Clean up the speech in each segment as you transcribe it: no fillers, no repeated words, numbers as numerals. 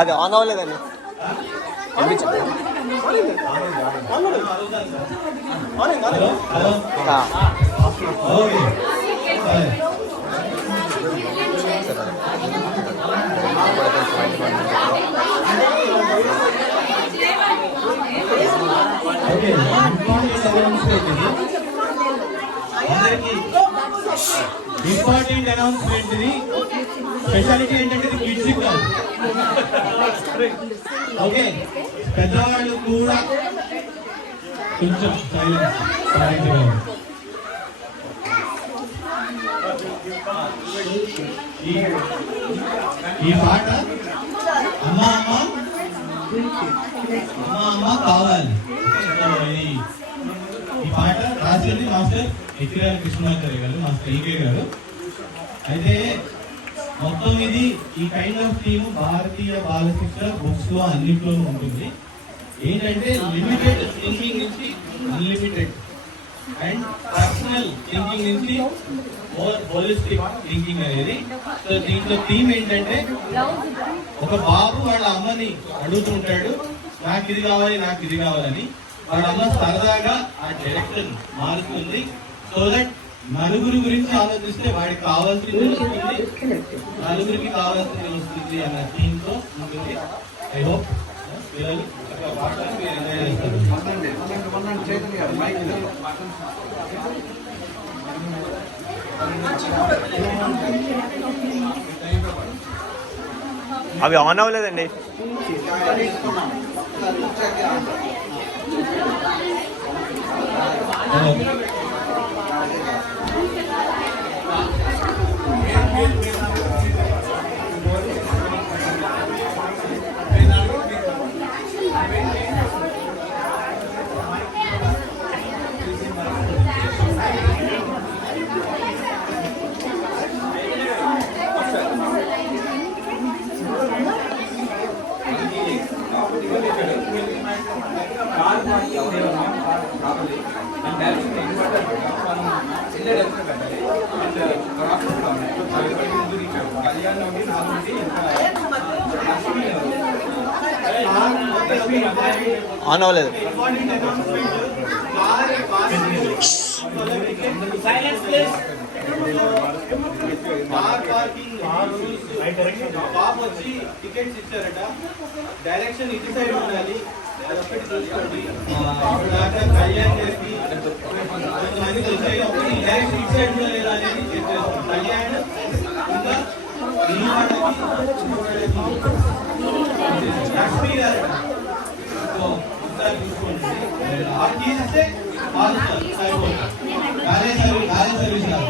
అది ఆన్ అవ్వలేదండి. Important announcement ఇది. స్పెషాలిటీ ఏంటంటే కిడ్స్ కాదు. ఓకే, పెద్దవాళ్ళు కూడా కొంచెం సైలెన్స్. ఈ పాట అమ్మ అమ్మ అమ్మ అమ్మ కావాలి. ఈ పాట రాసింది మాస్టర్ ఎక్కిరాల కృష్ణమాచార్య గారు, మాస్టర్ ఈకే గారు. అయితే మొత్తం ఇది ఈ కైండ్ ఆఫ్ థీమ్ భారతీయ బాల శిక్ష బుక్స్ లో అన్నింటిలోనూ ఉంటుంది. ఏంటంటే లిమిటెడ్ థింకింగ్ నుంచి అన్లిమిటెడ్ అండ్ పర్సనల్ థింకింగ్ నుంచి హోలిస్టిక్ థింకింగ్ అనేది. సో దీంట్లో థీమ్ ఏంటంటే ఒక బాబు వాళ్ళ అమ్మని అడుగుతుంటాడు, నాకు ఇది కావాలి నాకు ఇది కావాలని. వాళ్ళ అమ్మ సరదాగా ఆ డైరెక్షన్ మారుతుంది. సో దట్ నలుగురి గురించి ఆలోచిస్తే వాడికి కావాల్సింది వస్తుంది, నలుగురికి కావాల్సింది వస్తుంది అన్న థీమ్ తో ఉంటుంది. ఐ హోప్ పిల్లలు అవి ఆన్ అవ్వలేదండి. ఆన్ అవ్వలేదు. బాబు వచ్చి టికెట్స్ ఇచ్చారట. డైరెక్షన్ ఇటు సైడ్ ఉండాలి, అదొక్కటి చూసుకోండి. కళ్యాణ్ గారికి కొంతమంది డైరెక్షన్ ఇటు సైడ్ లేదా అనేది చెప్పేస్తాం. కళ్యాణ్ ఇంకా లక్ష్మి గారు చూసుకోండి. ఆ తీస్తే సర్వీస్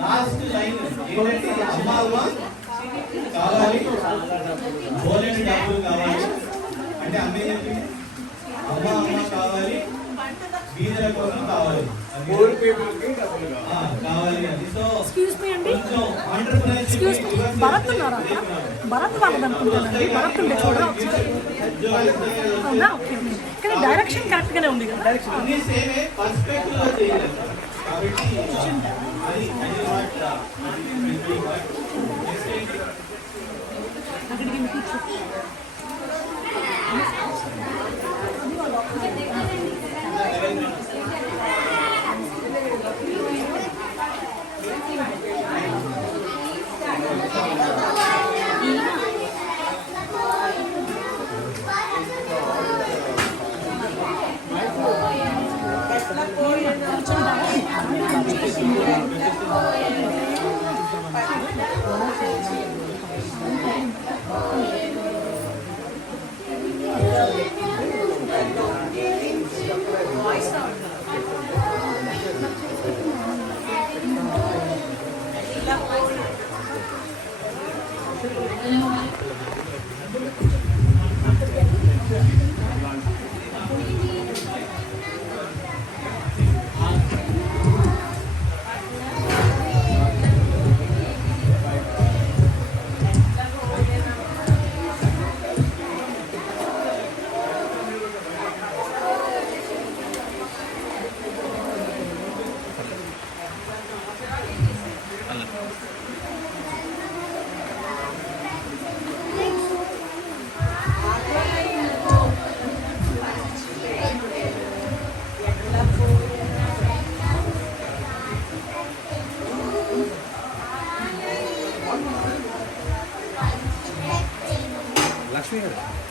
లాస్ట్ లైన్ ఏంటంటే అమ్మ అమ్మ కావాలి, బోలెని డబ్బులు కావాలి అంటే అమ్మే చెప్పింది అమ్మ అమ్మ కావాలి, బీదల కోసం కావాలి, కావాలి అని. సో కొంచెం ఆంటర్‌ప్రెన్యూర్‌షిప్ భరత్ ఉన్నారా? భరత్ వాళ్ళది అనుకుంటానండి. భరత్ ఉండే చూడవచ్చు. అవునా? ఓకే. కానీ డైరెక్షన్ కరెక్ట్ గానే ఉంది కదా. అన్ని సేమే పర్స్పెక్టివ్ లో చేయాలి కాబట్టి అది అక్కడికి కూర్చో.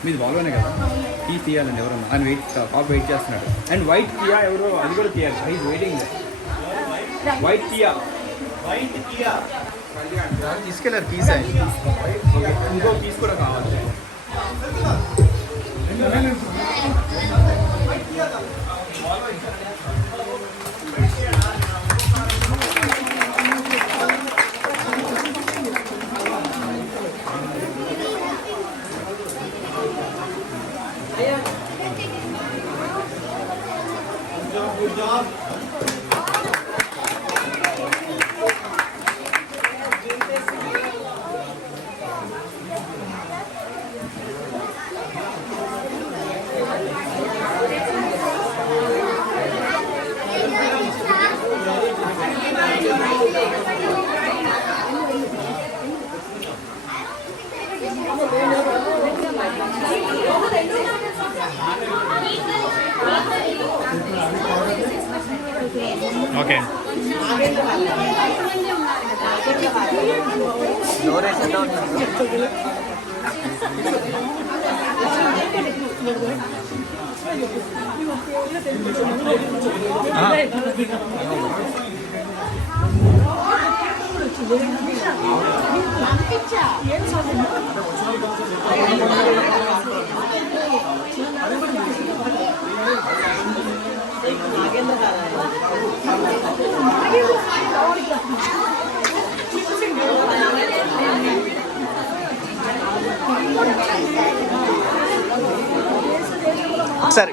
మీది బాల్లోనే కదా కీ తీయాలండి ఎవరన్నా ఆయన వెయిట్ చేస్తున్నాడు. అండ్ వైట్ కియా ఎవరో అది కూడా తీయాలి. హైజ్ వెయిటింగ్. వైట్ కియా తీసుకెళ్ళారు కీస్ ఆయన. ఇంకో కీస్ కూడా కావాలి. Good job. ఓకే సరే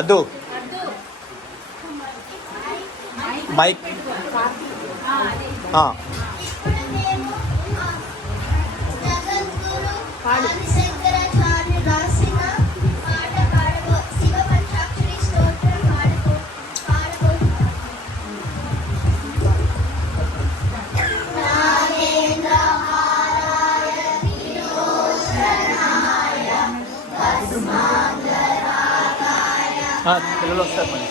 అద్దు మైక్ పిల్లలు వస్తారు మరి.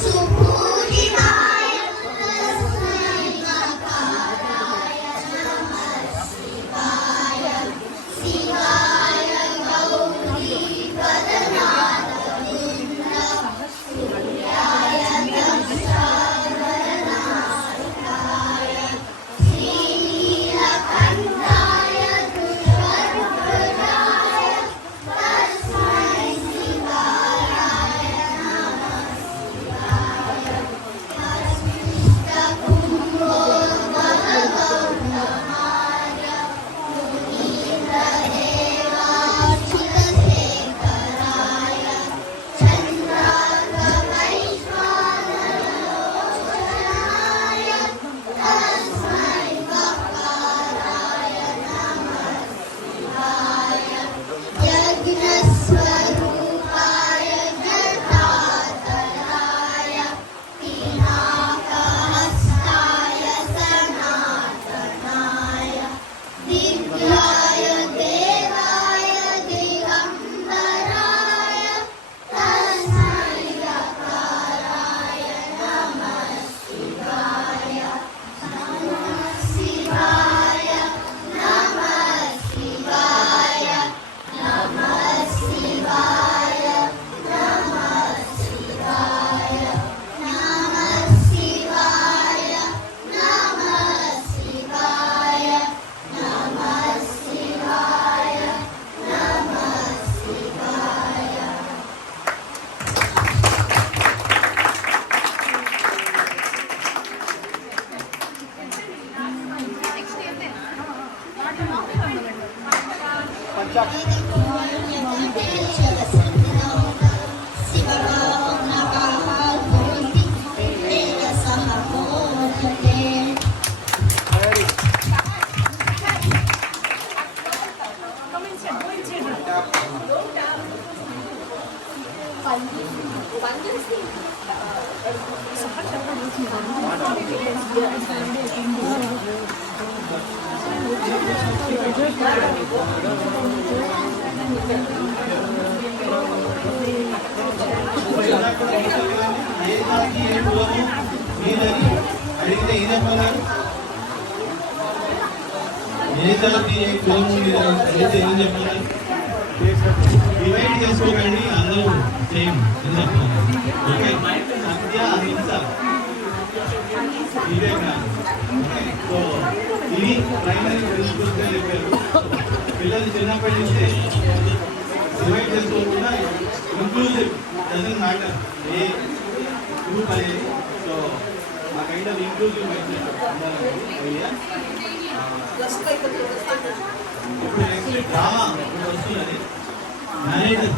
Su ఏ జాతి ఏ కులము మీదని అడిగితే ఏం చెప్పాలి? ఏ జాతి ఏ కులము మీదని అడిగితే ఏం చెప్పాలి? డివైడ్ చేసుకోకండి, అందరూ సేమ్ అని చెప్పాలి. ఓకే, సత్య అహింస వివేకానంద. ఓకే, సో ఇది ప్రైమరీ ప్రిన్సిపల్స్ చెప్పారు. పిల్లలు చిన్నప్పటి నుంచే డివైడ్ చేసుకోకుండా inclusive doesn't matter A group అనేది. సో ఆ kind of inclusive mind idea. ఇప్పుడు నెక్స్ట్ డ్రామా ఇప్పుడు వస్తున్నది. మేనేజర్